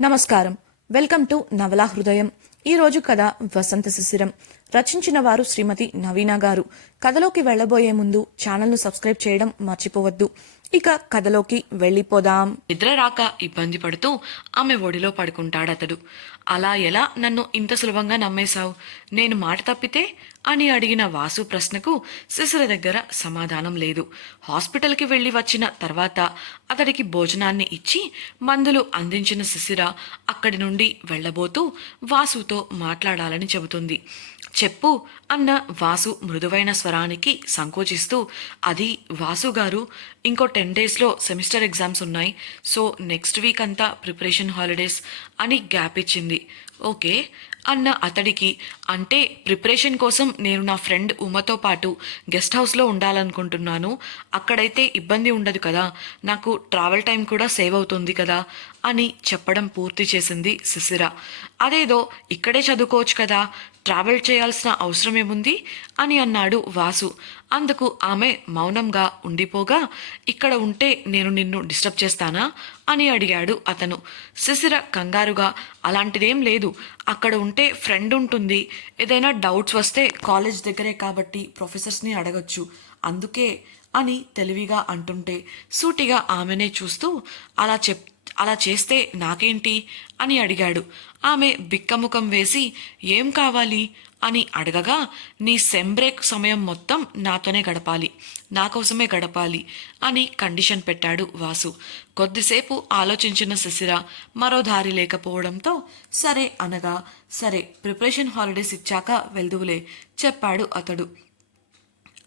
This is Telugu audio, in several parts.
నమస్కారం. వెల్కమ్ టు నవలా హృదయం. ఈ రోజు కథ వసంత శిశిరం. రచించిన వారు శ్రీమతి నవీన గారు. కథలోకి వెళ్ళబోయే ముందు ఛానల్ను సబ్స్క్రైబ్ చేయడం మర్చిపోవద్దు. ఇక కథలోకి వెళ్ళిపోదాం. నిద్ర రాక ఇబ్బంది పడుతూ ఆమె ఒడిలో పడుకుంటాడతడు. అలా ఎలా నన్ను ఇంత సులభంగా నమ్మేశావు? నేను మాట తప్పితే? అని అడిగిన వాసు ప్రశ్నకు శిశిర దగ్గర సమాధానం లేదు. హాస్పిటల్కి వెళ్ళి వచ్చిన తర్వాత అతడికి భోజనాన్ని ఇచ్చి మందులు అందించిన శిశిర అక్కడి నుండి వెళ్ళబోతూ వాసుతో మాట్లాడాలని చెబుతుంది. చెప్పు అన్న వాసు మృదువైన స్వరానికి సంకోచిస్తూ అది వాసు గారు ఇంకో టెన్ డేస్లో సెమిస్టర్ ఎగ్జామ్స్ ఉన్నాయి సో నెక్స్ట్ వీక్ అంతా ప్రిపరేషన్ హాలిడేస్ అని గ్యాప్ ఇచ్చింది. ఓకే అన్న అతడికి అంటే ప్రిపరేషన్ కోసం నేను నా ఫ్రెండ్ ఉమతో పాటు గెస్ట్ హౌస్లో ఉండాలనుకుంటున్నాను. అక్కడైతే ఇబ్బంది ఉండదు కదా నాకు ట్రావెల్ టైం కూడా సేవ్ అవుతుంది కదా అని చెప్పడం పూర్తి చేసింది శిశిర. అదేదో ఇక్కడే చదువుకోవచ్చు కదా ట్రావెల్ చేయాల్సిన అవసరం ఏముంది? అని అన్నాడు వాసు. అందుకు ఆమె మౌనంగా ఉండిపోగా ఇక్కడ ఉంటే నేను నిన్ను డిస్టర్బ్ చేస్తానా? అని అడిగాడు అతను. శిశిర కంగారుగా అలాంటిదేం లేదు. అక్కడ ఉంటే ఫ్రెండ్ ఉంటుంది. ఏదైనా డౌట్స్ వస్తే కాలేజ్ దగ్గరే కాబట్టి ప్రొఫెసర్స్ని అడగొచ్చు. అందుకే అని తెలివిగా అంటుంటే సూటిగా ఆమెనే చూస్తూ అలా చెప్ అలా చేస్తే నాకేంటి అని అడిగాడు. ఆమె బిక్కముఖం వేసి ఏం కావాలి? అని అడగగా నీ సెమ్ బ్రేక్ సమయం మొత్తం నాతోనే గడపాలి నా కోసమే గడపాలి అని కండిషన్ పెట్టాడు వాసు. కొద్దిసేపు ఆలోచించిన శిశిర మరో దారి లేకపోవడంతో సరే అనగా సరే ప్రిపరేషన్ హాలిడేస్ ఇచ్చాక వెళ్దువులే చెప్పాడు అతడు.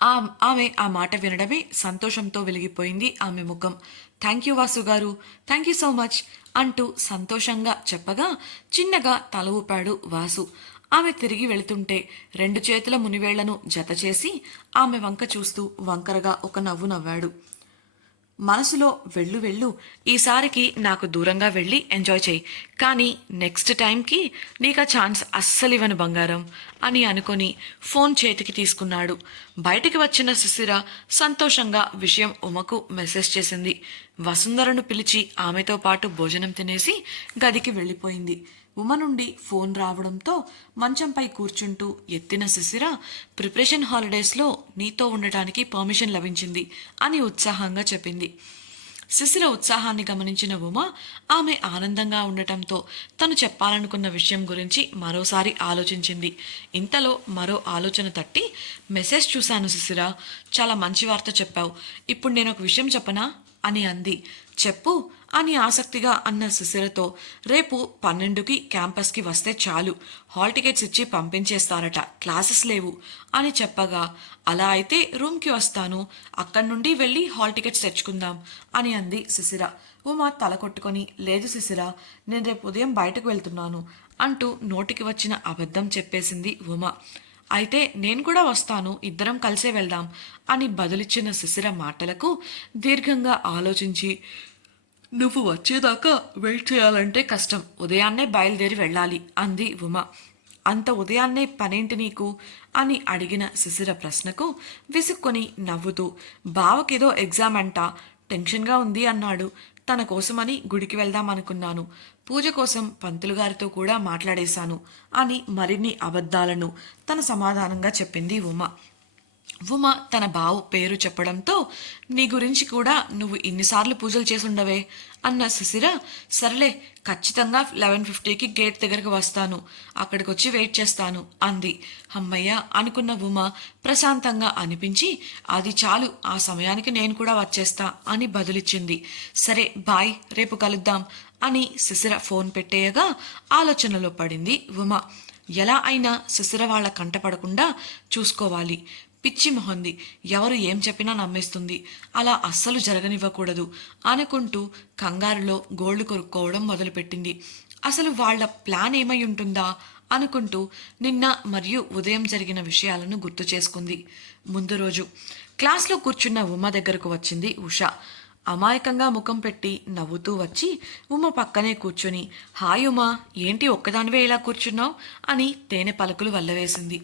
ఆ ఆమె ఆ మాట వినడమే సంతోషంతో వెలిగిపోయింది ఆమె ముఖం. థ్యాంక్ యూ వాసు గారు. థ్యాంక్ యూ సో మచ్ అంటూ సంతోషంగా చెప్పగా చిన్నగా తల ఊపాడు వాసు. ఆమె తిరిగి వెళుతుంటే రెండు చేతుల మునివేళ్ళను జత చేసి ఆమె వంక చూస్తూ వంకరగా ఒక నవ్వు నవ్వాడు. మనసులో వెళ్ళు వెళ్ళు. ఈసారికి నాకు దూరంగా వెళ్ళి ఎంజాయ్ చేయి. కానీ నెక్స్ట్ టైంకి నీకు ఆ ఛాన్స్ అస్సలు ఇవ్వను బంగారం అని అనుకొని ఫోన్ చేతికి తీసుకున్నాడు. బయటికి వచ్చిన సుశిర సంతోషంగా విషయం ఉమకు మెసేజ్ చేసింది. వసుంధరను పిలిచి ఆమెతో పాటు భోజనం తినేసి గదికి వెళ్ళిపోయింది. ఉమ నుండి ఫోన్ రావడంతో మంచంపై కూర్చుంటూ ఎత్తిన శిశిర ప్రిపరేషన్ హాలిడేస్లో నీతో ఉండటానికి పర్మిషన్ లభించింది అని ఉత్సాహంగా చెప్పింది. శిశిర ఉత్సాహాన్ని గమనించిన ఉమ ఆమె ఆనందంగా ఉండటంతో తను చెప్పాలనుకున్న విషయం గురించి మరోసారి ఆలోచించింది. ఇంతలో మరో ఆలోచన తట్టి మెసేజ్ చూశాను శిశిర చాలా మంచి వార్త చెప్పావు. ఇప్పుడు నేను ఒక విషయం చెప్పనా? అని అంది. చెప్పు అని ఆసక్తిగా అన్న సుశిరతో రేపు పన్నెండుకి క్యాంపస్కి వస్తే చాలు. హాల్ టికెట్స్ ఇచ్చి పంపించేస్తారట. క్లాసెస్ లేవు అని చెప్పగా అలా అయితే రూమ్కి వస్తాను. అక్కడి నుండి వెళ్ళి హాల్ టికెట్స్ తెచ్చుకుందాం అని అంది సుశిర ఉమా తల కొట్టుకొని లేదు సుశిర నేను రేపు ఉదయం బయటకు వెళ్తున్నాను అంటూ నోటికి వచ్చిన అబద్ధం చెప్పేసింది ఉమా. అయితే నేను కూడా వస్తాను ఇద్దరం కలిసే వెళ్దాం అని బదులిచ్చిన శిశిర మాటలకు దీర్ఘంగా ఆలోచించి నువ్వు వచ్చేదాకా వెయిట్ చేయాలంటే కష్టం. ఉదయాన్నే బయలుదేరి వెళ్ళాలి అంది ఉమ. అంత ఉదయాన్నే పనేంటి నీకు? అని అడిగిన శిశిర ప్రశ్నకు విసుక్కొని నవ్వుతూ బావకేదో ఎగ్జామ్ అంట టెన్షన్గా ఉంది అన్నాడు. తన కోసమని గుడికి వెళ్దాం అనుకున్నాను. పూజ కోసం పంతులు గారితో కూడా మాట్లాడేశాను అని మరిన్ని అబద్ధాలను తన సమాధానంగా చెప్పింది ఉమ. ఉమ తన బావు పేరు చెప్పడంతో నీ గురించి కూడా నువ్వు ఇన్నిసార్లు పూజలు చేసుండవే? అన్న సుశిర సర్లే ఖచ్చితంగా లెవెన్ ఫిఫ్టీకి గేట్ దగ్గరకు వస్తాను. అక్కడికి వచ్చి వెయిట్ చేస్తాను అంది. అమ్మయ్య అనుకున్న ఉమ ప్రశాంతంగా అనిపించి అది చాలు ఆ సమయానికి నేను కూడా వచ్చేస్తా అని బదులిచ్చింది. సరే బాయ్ రేపు కలుద్దాం అని శిశిర ఫోన్ పెట్టేయగా ఆలోచనలో పడింది ఉమ. ఎలా అయినా శిశిర వాళ్ళ కంటపడకుండా చూసుకోవాలి. పిచ్చి మొహంది. ఎవరు ఏం చెప్పినా నమ్మేస్తుంది. అలా అస్సలు జరగనివ్వకూడదు. అనుకుంటూ కంగారులో గోల్డ్ కొనుక్కోవడం మొదలుపెట్టింది. అసలు వాళ్ళ ప్లాన్ ఏమై ఉంటుందా? అనుకుంటూ నిన్న మరియు ఉదయం జరిగిన విషయాలను గుర్తు చేసుకుంది. ముందు రోజు క్లాస్లో కూర్చున్న ఉమ దగ్గరకు వచ్చింది ఉష. అమాయకంగా ముఖం పెట్టి నవ్వుతూ వచ్చి ఉమ పక్కనే కూర్చొని హాయ్ ఉమా ఏంటి ఒక్కదానివే ఇలా కూర్చున్నావు? అని తేనె పలుకులు వల్లవేసింది.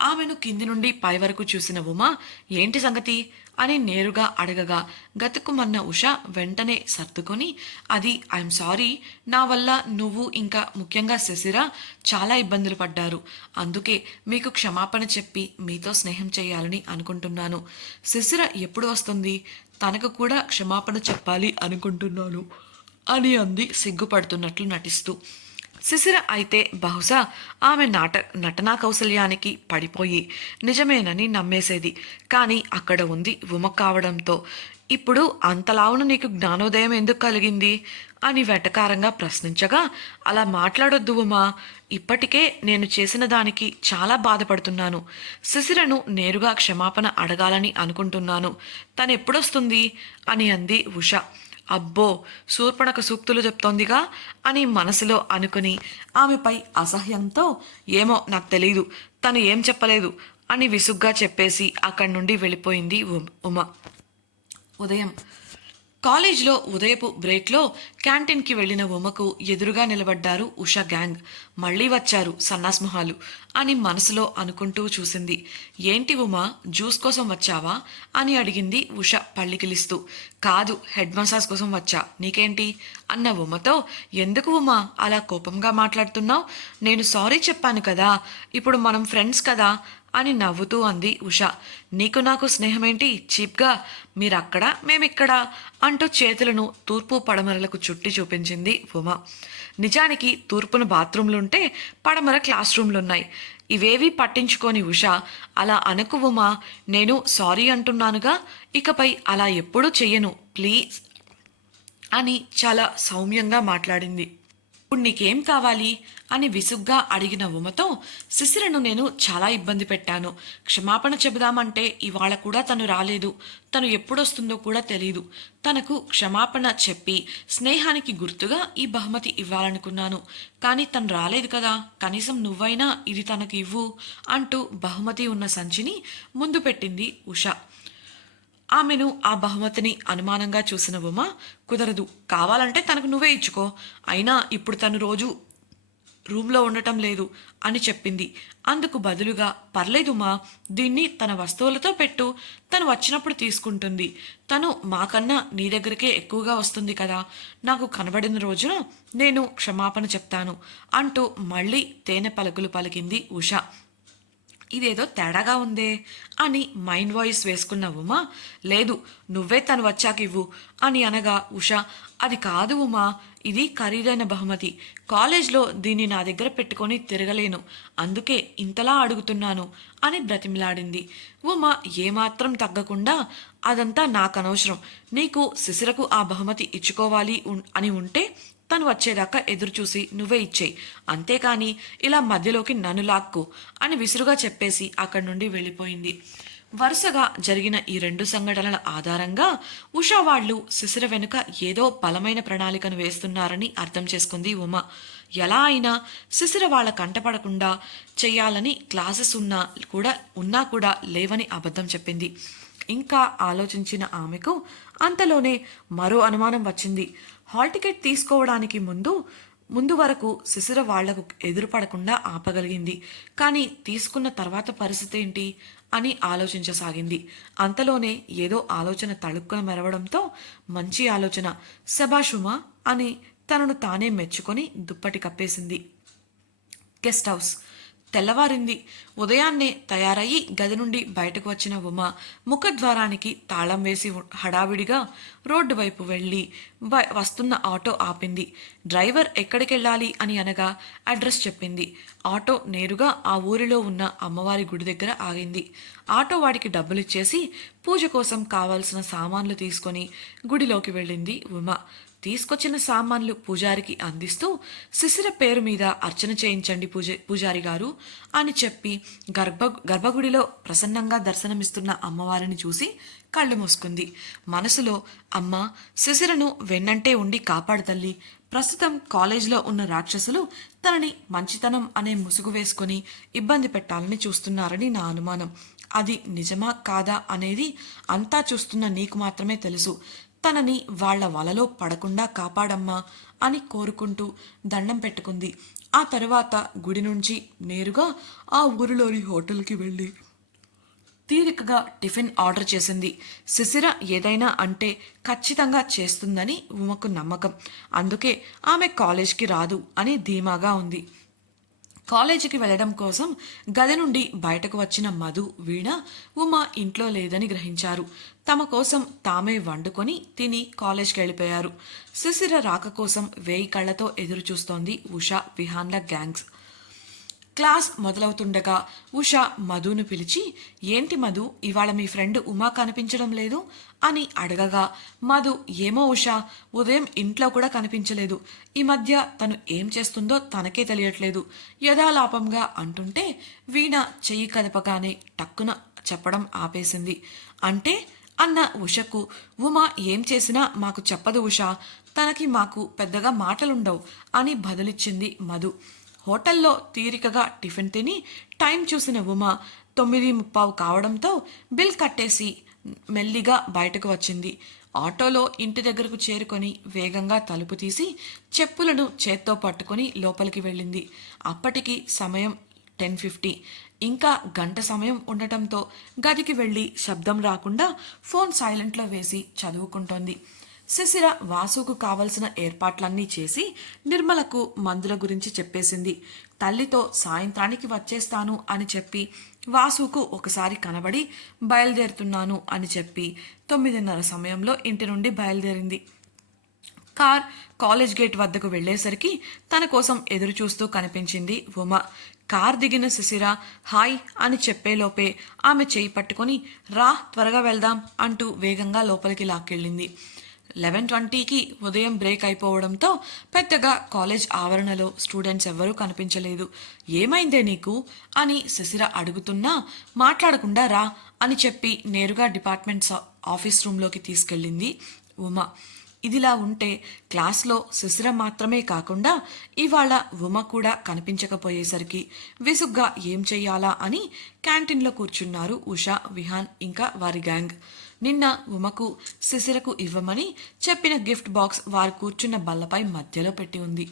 ఆమెను కింది నుండి పై వరకు చూసిన ఉమా ఏంటి సంగతి? అని నేరుగా అడగగా గతుకుమన్న ఉష వెంటనే సర్దుకొని అది ఐఎమ్ సారీ నా వల్ల నువ్వు ఇంకా ముఖ్యంగా శశిర చాలా ఇబ్బందులు పడ్డారు. అందుకే మీకు క్షమాపణ చెప్పి మీతో స్నేహం చేయాలని అనుకుంటున్నాను. శశిర ఎప్పుడు వస్తుంది? తనకు కూడా క్షమాపణ చెప్పాలి అనుకుంటున్నాను. అని అంది సిగ్గుపడుతున్నట్లు నటిస్తూ. శిశిర అయితే బహుశా ఆమె నాట నటనా కౌశల్యానికి పడిపోయి నిజమేనని నమ్మేసేది. కానీ అక్కడ ఉంది ఉమ కావడంతో ఇప్పుడు అంతలావున నీకు జ్ఞానోదయం ఎందుకు కలిగింది? అని వెటకారంగా ప్రశ్నించగా అలా మాట్లాడొద్దు ఉమా ఇప్పటికే నేను చేసిన దానికి చాలా బాధపడుతున్నాను. శిశిరను నేరుగా క్షమాపణ అడగాలని అనుకుంటున్నాను. తనెప్పుడొస్తుంది? అని అంది ఉష. అబ్బో శూర్పణకు సూక్తులు చెప్తోందిగా అని మనసులో అనుకుని ఆమెపై అసహ్యంతో ఏమో నాకు తెలియదు తను ఏం చెప్పలేదు అని విసుగ్గా చెప్పేసి అక్కడి నుండి వెళ్ళిపోయింది ఉమ. ఉదయం కాలేజ్లో ఉదయపు బ్రేక్లో క్యాంటీన్కి వెళ్ళిన ఉమకు ఎదురుగా నిలబడ్డారు ఉషా గ్యాంగ్. మళ్ళీ వచ్చారు సన్నాస్మహాలు అని మనసులో అనుకుంటూ చూసింది. ఏంటి ఉమ జ్యూస్ కోసం వచ్చావా? అని అడిగింది ఉష పళ్ళికిలిస్తూ కాదు హెడ్ మసాజ్ కోసం వచ్చా. నీకేంటి? అన్న ఉమతో ఎందుకు ఉమా అలా కోపంగా మాట్లాడుతున్నావు? నేను సారీ చెప్పాను కదా. ఇప్పుడు మనం ఫ్రెండ్స్ కదా. అని నవ్వుతూ అంది ఉష. నీకు నాకు స్నేహమేంటి? చీప్గా మీరక్కడ మేమిక్కడ అంటూ చేతులను తూర్పు పడమరలకు చుట్టి చూపించింది ఉమ. నిజానికి తూర్పున బాత్రూంలుంటే పడమర క్లాస్ రూమ్లున్నాయి. ఇవేవి పట్టించుకోని ఉష అలా అనకు ఉమా నేను సారీ అంటున్నానుగా ఇకపై అలా ఎప్పుడూ చెయ్యను ప్లీజ్ అని చాలా సౌమ్యంగా మాట్లాడింది. ఇప్పుడు నీకేం కావాలి? అని విసుగ్గా అడిగిన ఉమతో శిశిరను నేను చాలా ఇబ్బంది పెట్టాను. క్షమాపణ చెబుదామంటే ఇవాళ కూడా తను రాలేదు. తను ఎప్పుడొస్తుందో కూడా తెలీదు. తనకు క్షమాపణ చెప్పి స్నేహానికి గుర్తుగా ఈ బహుమతి ఇవ్వాలనుకున్నాను. కానీ తను రాలేదు కదా. కనీసం నువ్వైనా ఇది తనకు ఇవ్వు అంటూ బహుమతి ఉన్న సంచిని ముందు పెట్టింది ఉష. ఆమెను ఆ బహుమతిని అనుమానంగా చూసిన ఉమ కుదరదు కావాలంటే తనకు నువ్వే ఇచ్చుకో. అయినా ఇప్పుడు తను రోజు రూమ్లో ఉండటం లేదు అని చెప్పింది. అందుకు బదులుగా పర్లేదుమా దీన్ని తన వస్తువులతో పెట్టు. తను వచ్చినప్పుడు తీసుకుంటుంది. తను మాకన్నా నీ దగ్గరికే ఎక్కువగా వస్తుంది కదా. నాకు కనబడిన రోజున నేను క్షమాపణ చెప్తాను అంటూ మళ్ళీ తేనె పలుకులు పలికింది ఉష. ఇదేదో తేడాగా ఉందే అని మైండ్ వాయిస్ వేసుకున్న ఉమా లేదు నువ్వే తను వచ్చాక ఇవ్వు అని అనగా ఉష అది కాదు ఉమా ఇది ఖరీదైన బహుమతి. కాలేజ్లో దీన్ని నా దగ్గర పెట్టుకొని తిరగలేను. అందుకే ఇంతలా అడుగుతున్నాను అని బ్రతిమిలాడింది. ఉమా ఏమాత్రం తగ్గకుండా అదంతా నాకు అనవసరం నీకు శిశిరకు ఆ బహుమతి ఇచ్చుకోవాలి అని ఉంటే తను వచ్చేదాకా ఎదురుచూసి నువ్వే ఇచ్చేయి. అంతేకాని ఇలా మధ్యలోకి నన్ను లాక్కు అని విసురుగా చెప్పేసి అక్కడి నుండి వెళ్ళిపోయింది. వరుసగా జరిగిన ఈ రెండు సంఘటనల ఆధారంగా ఉషా వాళ్ళు శిశిర వెనుక ఏదో బలమైన ప్రణాళికను వేస్తున్నారని అర్థం చేసుకుంది ఉమ. ఎలా అయినా శిశిర వాళ్ళ కంటపడకుండా చేయాలని క్లాసెస్ ఉన్నా కూడా ఉన్నా కూడా లేవని అబద్ధం చెప్పింది. ఇంకా ఆలోచించిన ఆమెకు అంతలోనే మరో అనుమానం వచ్చింది. హాల్ టికెట్ తీసుకోవడానికి ముందు ముందు వరకు శిశిర వాళ్ళకు ఎదురుపడకుండా ఆపగలిగింది. కానీ తీసుకున్న తర్వాత పరిస్థితి ఏంటి అని ఆలోచించసాగింది. అంతలోనే ఏదో ఆలోచన తళుక్కున మెరవడంతో మంచి ఆలోచన శబాషుమా అని తనను తానే మెచ్చుకొని దుప్పటి కప్పేసింది. గెస్ట్ హౌస్ తెల్లవారింది. ఉదయాన్నే తయారయ్యి గది నుండి బయటకు వచ్చిన ఉమ ముఖద్వారానికి తాళం వేసి హడావిడిగా రోడ్డు వైపు వెళ్ళి వ- వస్తున్న ఆటో ఆపింది. డ్రైవర్ ఎక్కడికెళ్ళాలి అని అనగా అడ్రస్ చెప్పింది. ఆటో నేరుగా ఆ ఊరిలో ఉన్న అమ్మవారి గుడి దగ్గర ఆగింది. ఆటో వాడికి డబ్బులిచ్చేసి పూజ కోసం కావాల్సిన సామాన్లు తీసుకొని గుడిలోకి వెళ్ళింది ఉమ. తీసుకొచ్చిన సామాన్లు పూజారికి అందిస్తూ శిశిర పేరు మీద అర్చన చేయించండి పూజ పూజారి గారు అని చెప్పి గర్భ గర్భగుడిలో ప్రసన్నంగా దర్శనమిస్తున్న అమ్మవారిని చూసి కళ్ళు మూసుకుంది. మనసులో అమ్మ శిశిరను వెన్నంటే ఉండి కాపాడు తల్లి. ప్రస్తుతం కాలేజీలో ఉన్న రాక్షసులు తనని మంచితనం అనే ముసుగు వేసుకొని ఇబ్బంది పెట్టాలని చూస్తున్నారని నా అనుమానం. అది నిజమా కాదా అనేది అంతా చూస్తున్న నీకు మాత్రమే తెలుసు. తనని వాళ్ళ వలలో పడకుండా కాపాడమ్మా అని కోరుకుంటూ దండం పెట్టుకుంది. ఆ తర్వాత గుడి నుంచి నేరుగా ఆ ఊరిలోని హోటల్కి వెళ్ళి తీరికగా టిఫిన్ ఆర్డర్ చేసింది. శిశిర ఏదైనా అంటే ఖచ్చితంగా చేస్తుందని ఉమకు నమ్మకం. అందుకే ఆమె కాలేజ్కి రాదు అని ధీమాగా ఉంది. కాలేజీకి వెళ్ళడం కోసం గది నుండి బయటకు వచ్చిన మధు వీణ ఉమ ఇంట్లో లేదని గ్రహించారు. తమ కోసం తామే వండుకొని తిని కాలేజ్కి వెళ్ళిపోయారు. శిశిర రాక కోసం వేయి కళ్ళతో ఎదురు చూస్తోంది ఉషా విహాన్ల గ్యాంగ్స్. క్లాస్ మొదలవుతుండగా ఉష మధును పిలిచి ఏంటి మధు ఇవాళ మీ ఫ్రెండ్ ఉమా కనిపించడం లేదు? అని అడగగా మధు ఏమో ఉష ఉదయం ఇంట్లో కూడా కనిపించలేదు. ఈ మధ్య తను ఏం చేస్తుందో తనకే తెలియట్లేదు. యథాలాపంగా అంటుంటే వీణ చెయ్యి కదపగానే టక్కున చెప్పడం ఆపేసింది. అంటే అన్న ఉషకు ఉమా ఏం చేసినా మాకు చెప్పదు ఉష తనకి మాకు పెద్దగా మాటలుండవు అని బదులిచ్చింది మధు. హోటల్లో తీరికగా టిఫిన్ తిని టైం చూసిన ఉమ తొమ్మిది ముప్పావు కావడంతో బిల్ కట్టేసి మెల్లిగా బయటకు వచ్చింది. ఆటోలో ఇంటి దగ్గరకు చేరుకొని వేగంగా తలుపు తీసి చెప్పులను చేత్తో పట్టుకొని లోపలికి వెళ్ళింది. అప్పటికి సమయం టెన్ ఫిఫ్టీ. ఇంకా గంట సమయం ఉండటంతో గదికి వెళ్ళి శబ్దం రాకుండా ఫోన్ సైలెంట్లో వేసి చదువుకుంటోంది. శిశిర వాసుకు కావలసిన ఏర్పాట్లన్నీ చేసి నిర్మలకు మందుల గురించి చెప్పేసింది. తల్లితో సాయంత్రానికి వచ్చేస్తాను అని చెప్పి వాసుకు ఒకసారి కనబడి బయలుదేరుతున్నాను అని చెప్పి తొమ్మిదిన్నర సమయంలో ఇంటి నుండి బయలుదేరింది. కార్ కాలేజ్ గేట్ వద్దకు వెళ్ళేసరికి తన కోసం ఎదురు చూస్తూ కనిపించింది ఉమ. కార్ దిగిన శిశిర హాయ్ అని చెప్పేలోపే ఆమె చేయి పట్టుకొని రా త్వరగా వెళ్దాం అంటూ వేగంగా లోపలికి లాక్కెళ్ళింది. లెవెన్ ట్వంటీకి ఉదయం బ్రేక్ అయిపోవడంతో పెద్దగా కాలేజ్ ఆవరణలో స్టూడెంట్స్ ఎవ్వరూ కనిపించలేదు. ఏమైందే నీకు? అని శిశిర అడుగుతున్నా మాట్లాడకుండా రా అని చెప్పి నేరుగా డిపార్ట్మెంట్ ఆఫీస్ రూమ్లోకి తీసుకెళ్ళింది ఉమ. ఇదిలా ఉంటే క్లాస్లో శిశిర మాత్రమే కాకుండా ఇవాళ ఉమ కూడా కనిపించకపోయేసరికి విసుగ్గా ఏం చెయ్యాలా అని క్యాంటీన్లో కూర్చున్నారు ఉషా విహాన్ ఇంకా వారి గ్యాంగ్. నిన్న ఉమకు శిశిరకు ఇవ్వమని చెప్పిన గిఫ్ట్ బాక్స్ వారు కూర్చున్న బల్లపై మధ్యలో పెట్టి ఉంది.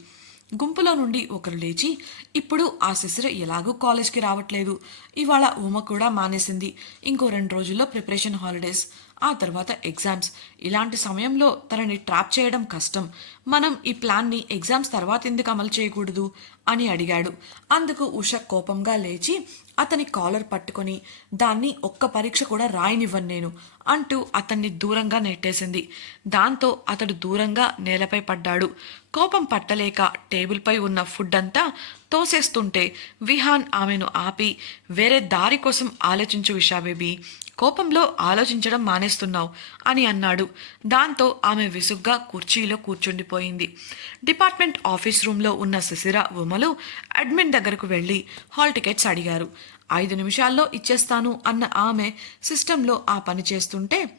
గుంపులో నుండి ఒకరు లేచి ఇప్పుడు ఆ శిశిర ఎలాగూ కాలేజ్కి రావట్లేదు. ఇవాళ ఉమ కూడా మానేసింది. ఇంకో రెండు రోజుల్లో ప్రిపరేషన్ హాలిడేస్. ఆ తర్వాత ఎగ్జామ్స్. ఇలాంటి సమయంలో తనని ట్రాప్ చేయడం కష్టం. మనం ఈ ప్లాన్ని ఎగ్జామ్స్ తర్వాత ఎందుకు అమలు చేయకూడదు? అని అడిగాడు. అందుకు ఉష కోపంగా లేచి అతని కాలర్ పట్టుకొని దాన్ని ఒక్క పరీక్ష కూడా రాయనివ్వను నేను అంటూ అతన్ని దూరంగా నెట్టేసింది. దాంతో అతడు దూరంగా నేలపై పడ్డాడు. కోపం పట్టలేక టేబుల్పై ఉన్న ఫుడ్ అంతా తోసేస్తుంటే విహాన్ ఆమెను ఆపి వేరే దారి కోసం ఆలోచించు విషాబేబీ కోపంలో ఆలోచించడం మానేస్తున్నావు అని అన్నాడు. దాంతో ఆమె విసుగ్గా కుర్చీలో కూర్చుండిపోయింది. డిపార్ట్మెంట్ ఆఫీస్ రూమ్లో ఉన్న శిశిర ఉమలు అడ్మిన్ దగ్గరకు వెళ్ళి హాల్ టికెట్స్ అడిగారు. ఐదు నిమిషాల్లో ఇచ్చేస్తాను అన్న ఆమె సిస్టంలో ఆ పని చేస్తుంటే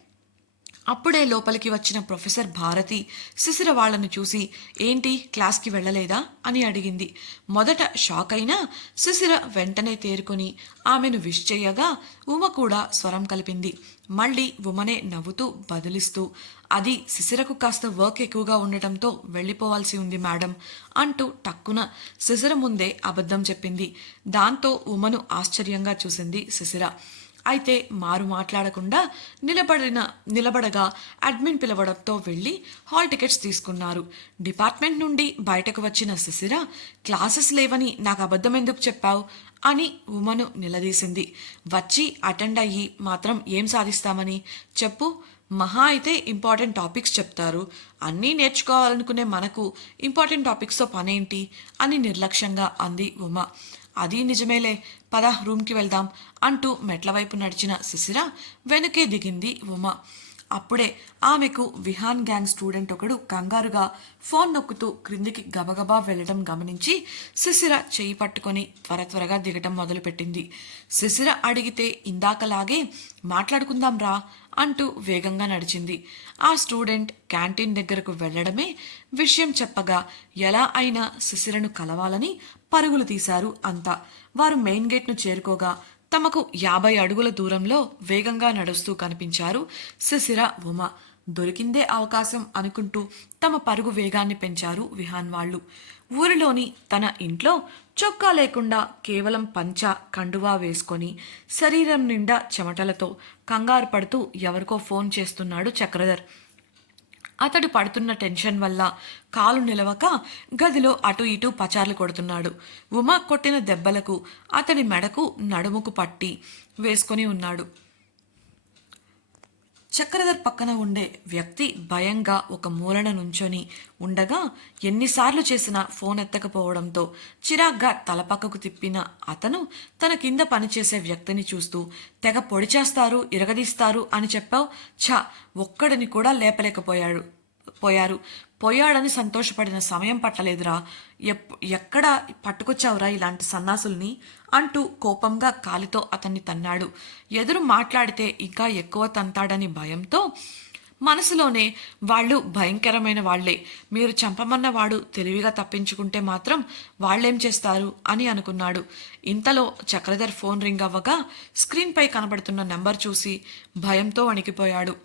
అప్పుడే లోపలికి వచ్చిన ప్రొఫెసర్ భారతి శిశిర వాళ్ళను చూసి ఏంటి క్లాస్కి వెళ్ళలేదా? అని అడిగింది. మొదట షాక్ అయినా శిశిర వెంటనే తేరుకొని ఆమెను విష్ చేయగా ఉమ కూడా స్వరం కలిపింది. మళ్ళీ ఉమనే నవ్వుతూ బదిలిస్తూ అది శిశిరకు కాస్త వర్క్ ఎక్కువగా ఉండటంతో వెళ్ళిపోవాల్సి ఉంది మేడం అంటూ టక్కున శిశిర ముందే అబద్ధం చెప్పింది. దాంతో ఉమను ఆశ్చర్యంగా చూసింది శిశిర. అయితే మారు మాట్లాడకుండా నిలబడిన నిలబడగా అడ్మిన్ పిలవడంతో వెళ్ళి హాల్ టికెట్స్ తీసుకున్నారు. డిపార్ట్మెంట్ నుండి బయటకు వచ్చిన శిశిర క్లాసెస్ లేవని నాకు అబద్ధం ఎందుకు చెప్పావు? అని ఉమను నిలదీసింది. వచ్చి అటెండ్ అయ్యి మాత్రం ఏం సాధిస్తామని? చెప్పు. మహా అయితే ఇంపార్టెంట్ టాపిక్స్ చెప్తారు. అన్నీ నేర్చుకోవాలనుకునే మనకు ఇంపార్టెంట్ టాపిక్స్తో పనేంటి? అని నిర్లక్ష్యంగా అంది ఉమ. అది నిజమేలే పద రూమ్కి వెళ్దాం అంటూ మెట్ల వైపు నడిచిన శిశిర వెనుకే దిగింది ఉమ. అప్పుడే ఆమెకు విహాన్ గ్యాంగ్ స్టూడెంట్ ఒకడు కంగారుగా ఫోన్ నొక్కుతూ క్రిందికి గబగబా వెళ్ళడం గమనించి శిశిర చేయి పట్టుకొని త్వర త్వరగా దిగటం మొదలుపెట్టింది. శిశిర అడిగితే ఇందాకలాగే మాట్లాడుకుందాం రా అంటూ వేగంగా నడిచింది. ఆ స్టూడెంట్ క్యాంటీన్ దగ్గరకు వెళ్ళడమే విషయం చెప్పగా ఎలా అయినా శిశిరను కలవాలని పరుగులు తీశారు అంతా. వారు మెయిన్ గేట్ను చేరుకోగా తమకు యాభై అడుగుల దూరంలో వేగంగా నడుస్తూ కనిపించారు శిశిర ఉమ. దొరికిందే అవకాశం అనుకుంటూ తమ పరుగు వేగాన్ని పెంచారు విహాన్ వాళ్ళు. ఊరిలోని తన ఇంట్లో చొక్కా లేకుండా కేవలం పంచ కండువా వేసుకొని శరీరం నిండా చెమటలతో కంగారు పడుతూ ఎవరికో ఫోన్ చేస్తున్నాడు చక్రధర్. అతడు పడుతున్న టెన్షన్ వల్ల కాలు నిలవక గదిలో అటు ఇటు పచార్లు కొడుతున్నాడు. ఉమా కొట్టిన దెబ్బలకు అతడి మెడకు నడుముకు పట్టి వేసుకొని ఉన్నాడు. చక్రధర్ పక్కన ఉండే వ్యక్తి భయంగా ఒక మూలన నుంచొని ఉండగా ఎన్నిసార్లు చేసినా ఫోన్ ఎత్తకపోవడంతో చిరాగ్గా తలపక్కకు తిప్పిన అతను తన కింద పనిచేసే వ్యక్తిని చూస్తూ తెగ పొడి చేస్తారు ఇరగదీస్తారు అని చెప్పావు. ఛా ఒక్కడిని కూడా లేపలేకపోయాడు పోయారు. పోయాడని సంతోషపడిన సమయం పట్టలేదురా. ఎప్ ఎక్కడ పట్టుకొచ్చావురా ఇలాంటి సన్నాసుల్ని? అంటూ కోపంగా కాలితో అతన్ని తన్నాడు. ఎదురు మాట్లాడితే ఇంకా ఎక్కువ తంతాడని భయంతో మనసులోనే వాళ్ళు భయంకరమైన వాళ్ళే మీరు చంపమన్న వాడు తెలివిగా తప్పించుకుంటే మాత్రం వాళ్ళేం చేస్తారు అని అనుకున్నాడు. ఇంతలో చక్రధర్ ఫోన్ రింగ్ అవ్వగా స్క్రీన్పై కనబడుతున్న నెంబర్ చూసి భయంతో వణికిపోయాడు.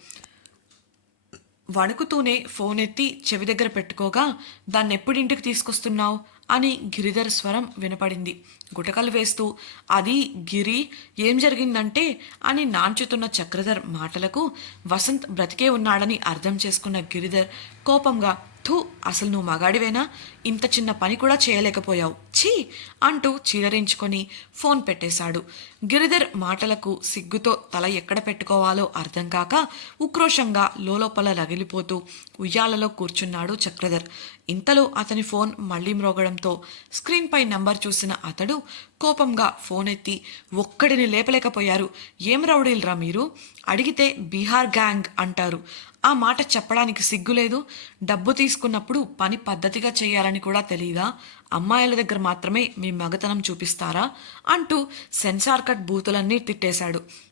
వణుకుతూనే ఫోన్ ఎత్తి చెవి దగ్గర పెట్టుకోగా దాన్ని ఎప్పుడింటికి తీసుకొస్తున్నావు? అని గిరిధర్ స్వరం వినపడింది. గుటకలు వేస్తూ అది గిరి ఏం జరిగిందంటే? అని నాంచుతున్న చక్రధర్ మాటలకు వసంత్ బ్రతికే ఉన్నాడని అర్థం చేసుకున్న గిరిధర్ కోపంగా థూ అసలు నువ్వు మగాడివేనా? ఇంత చిన్న పని కూడా చేయలేకపోయావు. ఛీ అంటూ చీలరించుకొని ఫోన్ పెట్టేశాడు. గిరిధర్ మాటలకు సిగ్గుతో తల ఎక్కడ పెట్టుకోవాలో అర్థం కాక ఉక్రోషంగా లోలోపల రగిలిపోతూ ఉయ్యాలలో కూర్చున్నాడు చక్రధర్. ఇంతలో అతని ఫోన్ మళ్ళీ మ్రోగడంతో స్క్రీన్పై నంబర్ చూసిన అతడు కోపంగా ఫోన్ ఎత్తి ఒక్కడిని లేపలేకపోయారు. ఏం రౌడీలరా మీరు? అడిగితే బీహార్ గ్యాంగ్ అంటారు. ఆ మాట చెప్పడానికి సిగ్గులేదు డబ్బు తీసుకున్నప్పుడు పని పద్ధతిగా చేయాలని కూడా తెలియదా అమ్మాయిల దగ్గర మాత్రమే మీ మగతనం చూపిస్తారా? అంటూ సెన్సార్ కట్ బూతులన్నీ తిట్టేశాడు.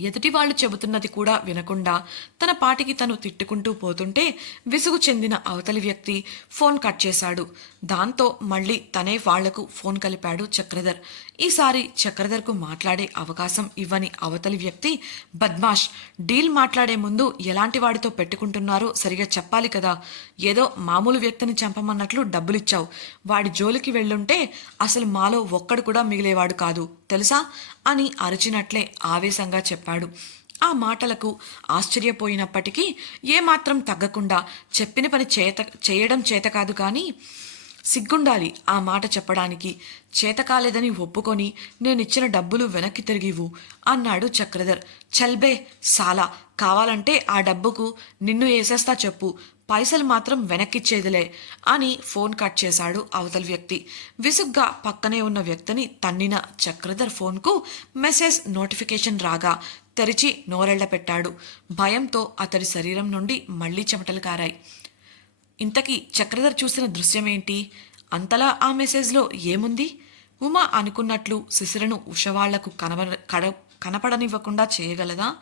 ఎదుటి వాళ్ళు చెబుతున్నది కూడా వినకుండా తన పాటికి తను తిట్టుకుంటూ పోతుంటే విసుగు చెందిన అవతలి వ్యక్తి ఫోన్ కట్ చేశాడు. దాంతో మళ్ళీ తనే వాళ్ళకు ఫోన్ కలిపాడు చక్రధర్. ఈసారి చక్రధర్కు మాట్లాడే అవకాశం ఇవ్వని అవతలి వ్యక్తి బద్మాష్. డీల్ మాట్లాడే ముందు ఎలాంటి వాడితో పెట్టుకుంటున్నారో సరిగా చెప్పాలి కదా. ఏదో మామూలు వ్యక్తిని చంపమన్నట్లు డబ్బులిచ్చావు. వాడి జోలికి వెళ్ళుంటే అసలు మాలో ఒక్కడు కూడా మిగిలేవాడు కాదు. తెలుసా? అని అరిచినట్లే ఆవేశంగా చెప్పాడు. ఆ మాటలకు ఆశ్చర్యపోయినప్పటికీ ఏమాత్రం తగ్గకుండా చెప్పిన పని చేత చేయడం చేత కాదు కానీ సిగ్గుండాలి ఆ మాట చెప్పడానికి. చేత కాలేదని ఒప్పుకొని నేనిచ్చిన డబ్బులు వెనక్కి తిరిగివు అన్నాడు చక్రధర్. చల్బే సాలా కావాలంటే ఆ డబ్బుకు నిన్ను వేసేస్తా చెప్పు. పైసలు మాత్రం వెనక్కిచ్చేదిలే అని ఫోన్ కట్ చేశాడు అవతలి వ్యక్తి. విసుగ్గా పక్కనే ఉన్న వ్యక్తిని తన్నిన చక్రధర్ ఫోన్కు మెసేజ్ నోటిఫికేషన్ రాగా తెరిచి నోరెళ్ళ పెట్టాడు. భయంతో అతడి శరీరం నుండి మళ్ళీ చెమటలు కారాయి. ఇంతకీ చక్రధర్ చూసిన దృశ్యమేంటి? అంతలా ఆ మెసేజ్లో ఏముంది? ఉమా అనుకున్నట్లు శిశిరను ఉష వాళ్ళకు కనబ కడ కనపడనివ్వకుండా చేయగలదా?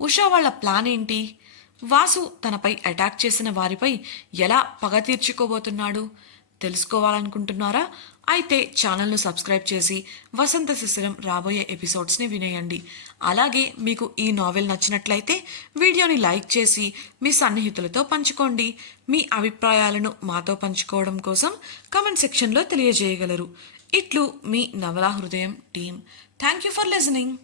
ఉషా వాళ్ళ ప్లాన్ ఏంటి? వాసు తనపై అటాక్ చేసిన వారిపై ఎలా పగ తీర్చుకోబోతున్నాడు? తెలుసుకోవాలనుకుంటున్నారా? అయితే ఛానల్ను సబ్స్క్రైబ్ చేసి వసంత శిశిరం రాబోయే ఎపిసోడ్స్ని వినేయండి. అలాగే మీకు ఈ నావెల్ నచ్చినట్లయితే వీడియోని లైక్ చేసి మీ సన్నిహితులతో పంచుకోండి. మీ అభిప్రాయాలను మాతో పంచుకోవడం కోసం కమెంట్ సెక్షన్లో తెలియజేయగలరు. ఇట్లు మీ నవలా హృదయం team thank you for listening